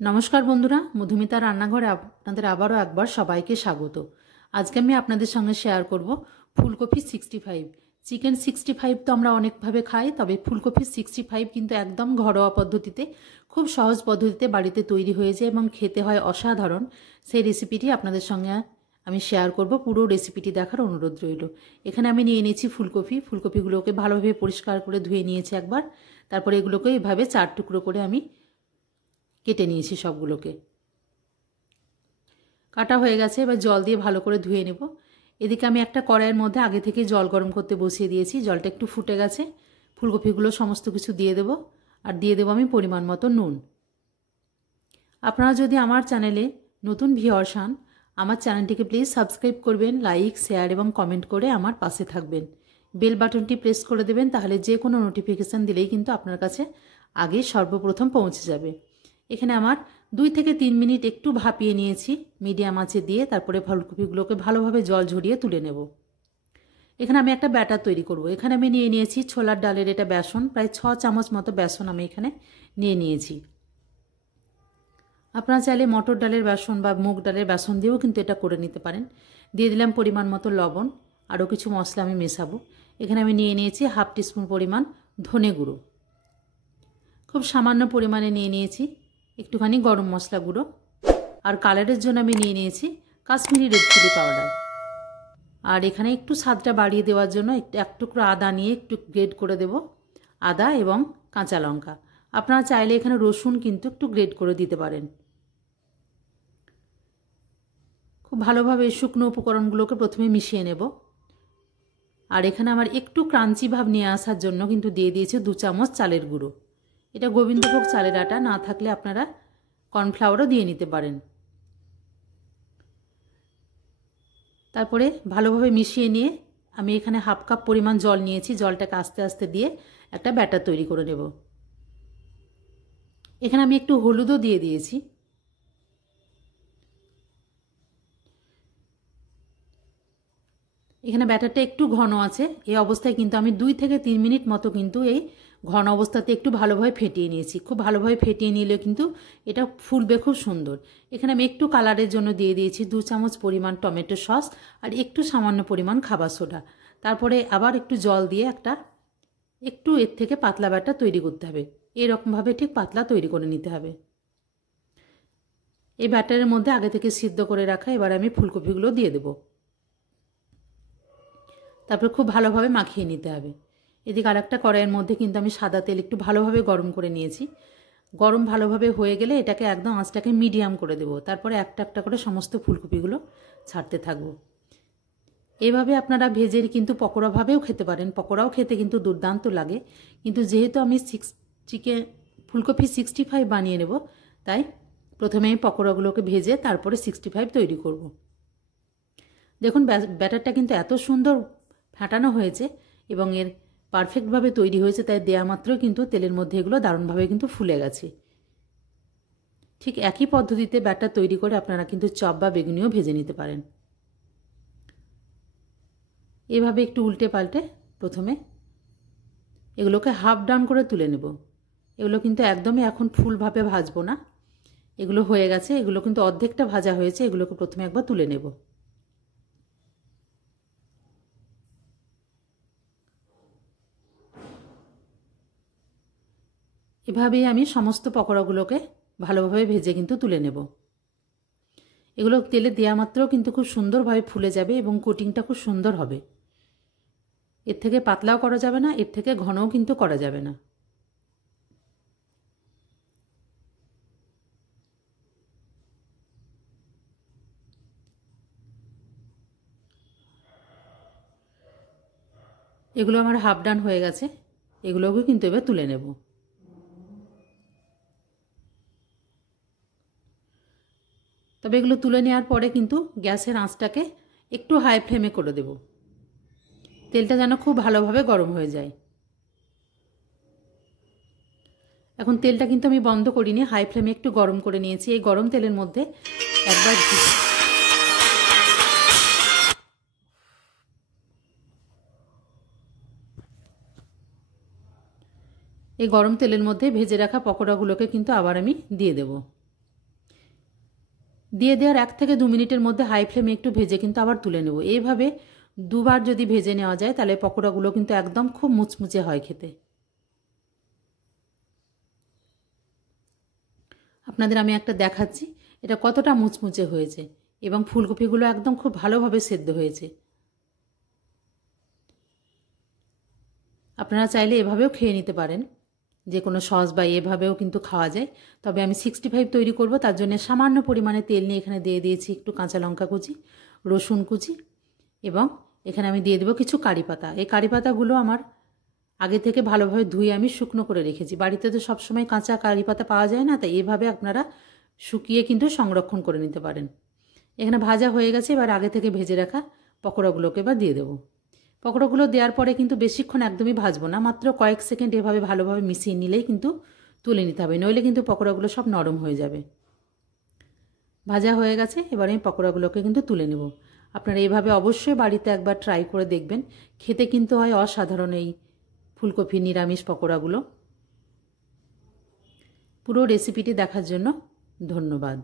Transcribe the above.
नमस्कार बंधुरा मधुमिता रान्नाघरे आपनादेर आबारो एकबार सबाइके स्वागत। आज के आमि आपनादेर संगे शेयर करब फुलकपि 65। चिकेन 65 तो आमरा अनेक भावे खाई, तबे फुलकपि 65 किन्तु एकदम घरोया पद्धतिते खूब सहज पद्धतिते बाड़ीते तैरी हये जाय एबं खेते हय असाधारण। सेई रेसिपिटी आपनादेर संगे आमि शेयर करब। पुरो रेसिपिटी देखार अनुरोध रइल। एखाने आमि निये निয়েছি फुलकपि। फुलकपिगुलोके भालोभाবে परिष्कार करे धुয়ে निয়েছি एकबार। तारपरे एगुलोके एइभाবে 4 टुकरो करे आमि केटे निয়েছি सबगुलोके। काटा हয়ে গেছে। এবার জল দিয়ে ভালো করে ধুয়ে নেব। এদিকে আমি একটা কড়াইয়ের মধ্যে আগে থেকে জল গরম করতে বসিয়ে দিয়েছি। জলটা একটু ফুটে গেছে। ফুলকপিগুলো সমস্ত কিছু দিয়ে দেব আর দিয়ে দেব আমি পরিমাণ মতো নুন। আপনারা যদি আমার চ্যানেলে নতুন ভিউয়ার্স হন, আমার চ্যানেলটিকে প্লিজ সাবস্ক্রাইব করবেন, লাইক, শেয়ার এবং কমেন্ট করে আমার পাশে থাকবেন। বেল বাটনটি প্রেস করে দেবেন, তাহলে যে কোনো নোটিফিকেশন দিলেই কিন্তু আপনার কাছে আগে সর্বপ্রথম পৌঁছে যাবে। এখানে আমার 2 থেকে 3 মিনিট একটু ভাপিয়ে নিয়েছি মিডিয়াম আঁচে দিয়ে। তারপরে ফুলকপিগুলোকে ভালোভাবে জল ঝরিয়ে তুলে নেব। এখানে আমি একটা ব্যাটার তৈরি করব। এখানে আমি নিয়ে নিয়েছি ছোলার ডালের এটা বেসন, প্রায় 6 চামচ মতো বেসন আমি এখানে নিয়ে নিয়েছি। আপনারা চাইলে মটর ডালের বেসন বা মুগ ডালের বেসন দিয়েও কিন্তু এটা করে নিতে পারেন। দিয়ে দিলাম পরিমাণ মতো লবণ, আরও কিছু মশলা আমি মেশাবো। এখানে আমি নিয়ে নিয়েছি হাফ টিস্পুন পরিমাণ ধনে গুঁড়ো, খুব সামান্য পরিমাণে নিয়ে নিয়েছি একটুখানি গরম মশলা গুঁড়ো, আর কালারের জন্য আমি নিয়ে নিয়েছি কাশ্মীরি রেড চিলি পাউডার। আর এখানে একটু স্বাদটা বাড়িয়ে দেওয়ার জন্য এক টুকরো আদা নিয়ে একটু গ্রেড করে দেব, আদা এবং কাঁচা লঙ্কা। আপনারা চাইলে এখানে রসুন কিন্তু একটু গ্রেড করে দিতে পারেন। খুব ভালোভাবে শুকনো উপকরণগুলোকে প্রথমে মিশিয়ে নেব। আর এখানে আমার একটু ক্রাঞ্চি ভাব নিয়ে আসার জন্য কিন্তু দিয়ে দিয়েছি 2 চামচ চালের গুঁড়ো। এটা গোবিন্দভোগ চালের আটা, না থাকলে আপনারা কর্নফ্লাওয়ারও দিয়ে নিতে পারেন। তারপরে ভালোভাবে মিশিয়ে নিয়ে আমি এখানে হাফ কাপ পরিমাণ জল নিয়েছি। জলটাকে আস্তে আস্তে দিয়ে একটা ব্যাটার তৈরি করে নেব। এখানে আমি একটু হলুদও দিয়ে দিয়েছি। এখানে ব্যাটারটা একটু ঘন আছে। এই অবস্থায় কিন্তু আমি 2 থেকে 3 মিনিট মতো কিন্তু এই ঘন অবস্থাতে একটু ভালোভাবে ফেটিয়ে নিয়েছি। খুব ভালোভাবে ফেটিয়ে নিলে কিন্তু এটা ফুলবে খুব সুন্দর। এখানে আমি একটু কালারের জন্য দিয়ে দিয়েছি 2 চামচ পরিমাণ টমেটো সস আর একটু সামান্য পরিমাণ খাবার সোডা। তারপরে আবার একটু জল দিয়ে একটু এর থেকে পাতলা ব্যাটার তৈরি করতে হবে। এরকমভাবে ঠিক পাতলা তৈরি করে নিতে হবে। এই ব্যাটারের মধ্যে আগে থেকে সিদ্ধ করে রাখা এবার আমি ফুলকপিগুলো দিয়ে দেব। তারপর খুব ভালোভাবে মাখিয়ে নিতে হবে। এদিকে আরেকটা কড়াইয়ের মধ্যে কিন্তু আমি সাদা তেল একটু ভালোভাবে গরম করে নিয়েছি। গরম ভালোভাবে হয়ে গেলে এটাকে একদম আঁচটাকে মিডিয়াম করে দেব। তারপরে একটা একটা করে সমস্ত ফুলকপিগুলো ছাড়তে থাকবো। এভাবে আপনারা ভেজে কিন্তু পকোড়াভাবেও খেতে পারেন। পকোড়াও খেতে কিন্তু দুর্দান্ত লাগে। কিন্তু যেহেতু আমি ফুলকপি 65 বানিয়ে নেব, তাই প্রথমে আমি পকোড়াগুলোকে ভেজে তারপরে 65 তৈরি করব। দেখুন ব্যাটারটা কিন্তু এত সুন্দর ফাটানো হয়েছে এবং এর পারফেক্টভাবে তৈরি হয়েছে, তাই দেয়া মাত্র কিন্তু তেলের মধ্যে এগুলো দারুণভাবে কিন্তু ফুলে গেছে। ঠিক একই পদ্ধতিতে ব্যাটার তৈরি করে আপনারা কিন্তু চপ বা বেগুনিও ভেজে নিতে পারেন। এভাবে একটু উল্টে পাল্টে প্রথমে এগুলোকে হাফ ডাউন করে তুলে নেব। এগুলো কিন্তু একদমই এখন ফুলভাবে ভাজবো না। এগুলো হয়ে গেছে, এগুলো কিন্তু অর্ধেকটা ভাজা হয়েছে। এগুলোকে প্রথমে একবার তুলে নেব। এভাবেই আমি সমস্ত পকোড়াগুলোকে ভালোভাবে ভেজে কিন্তু তুলে নেব। এগুলো তেলে দেওয়া মাত্র কিন্তু খুব সুন্দরভাবে ফুলে যাবে এবং কোটিংটা খুব সুন্দর হবে। এর থেকে পাতলাও করা যাবে না, এর থেকে ঘনও কিন্তু করা যাবে না। এগুলো আমার হাফ ডান হয়ে গেছে। এগুলোকে কিন্তু এবার তুলে নেব। তবে এগুলো তুলে নেওয়ার পরে কিন্তু গ্যাসের আঁচটাকে একটু হাই ফ্লেমে করে দেব। তেলটা যেন খুব ভালোভাবে গরম হয়ে যায়। এখন তেলটা কিন্তু আমি বন্ধ করিনি, হাই ফ্লেমে একটু গরম করে নিয়েছি। এই গরম তেলের মধ্যে একবার এই গরম তেলের মধ্যে ভেজে রাখা পকোড়াগুলোকে কিন্তু আবার আমি দিয়ে দেব। দিয়ে দেওয়ার 1 থেকে 2 মিনিটের মধ্যে হাই ফ্লেমে একটু ভেজে কিন্তু আবার তুলে নেব। এইভাবে দুবার যদি ভেজে নেওয়া যায় তাহলে পকোড়াগুলো কিন্তু একদম খুব মুচমুচে হয় খেতে। আপনাদের আমি একটা দেখাচ্ছি এটা কতটা মুচমুচে হয়েছে এবং ফুলকপিগুলো একদম খুব ভালোভাবে সেদ্ধ হয়েছে। আপনারা চাইলে এভাবেও খেয়ে নিতে পারেন, যে কোনো সস বা এভাবেও কিন্তু খাওয়া যায়। তবে আমি 65 তৈরি করব, তার জন্য সামান্য পরিমাণে তেল নিয়ে এখানে দিয়ে দিয়েছি একটু কাঁচা লঙ্কা কুচি, রসুন কুচি এবং এখানে আমি দিয়ে দেবো কিছু কারি পাতা। এই কারি পাতাগুলো আমার আগে থেকে ভালোভাবে ধুয়ে আমি শুকনো করে রেখেছি। বাড়িতে তো সবসময় কাঁচা কারি পাতা পাওয়া যায় না, তাই এভাবে আপনারা শুকিয়ে কিন্তু সংরক্ষণ করে নিতে পারেন। এখানে ভাজা হয়ে গেছে, এবার আগে থেকে ভেজে রাখা পকোড়াগুলোকে এবার দিয়ে দেবো। পকোড়াগুলো দেওয়ার পরে কিন্তু বেশিক্ষণ একদমই ভাজবো না, মাত্র কয়েক সেকেন্ড এভাবে ভালোভাবে মিশিয়ে নিলেই কিন্তু তুলে নিতে হবে, নইলে কিন্তু পকোড়াগুলো সব নরম হয়ে যাবে। ভাজা হয়ে গেছে, এবার আমি পকোড়াগুলোকে কিন্তু তুলে নেব। আপনারা এইভাবে অবশ্যই বাড়িতে একবার ট্রাই করে দেখবেন, খেতে কিন্তু হয় অসাধারণ এই ফুলকপি নিরামিষ পকোড়াগুলো। পুরো রেসিপিটি দেখার জন্য ধন্যবাদ।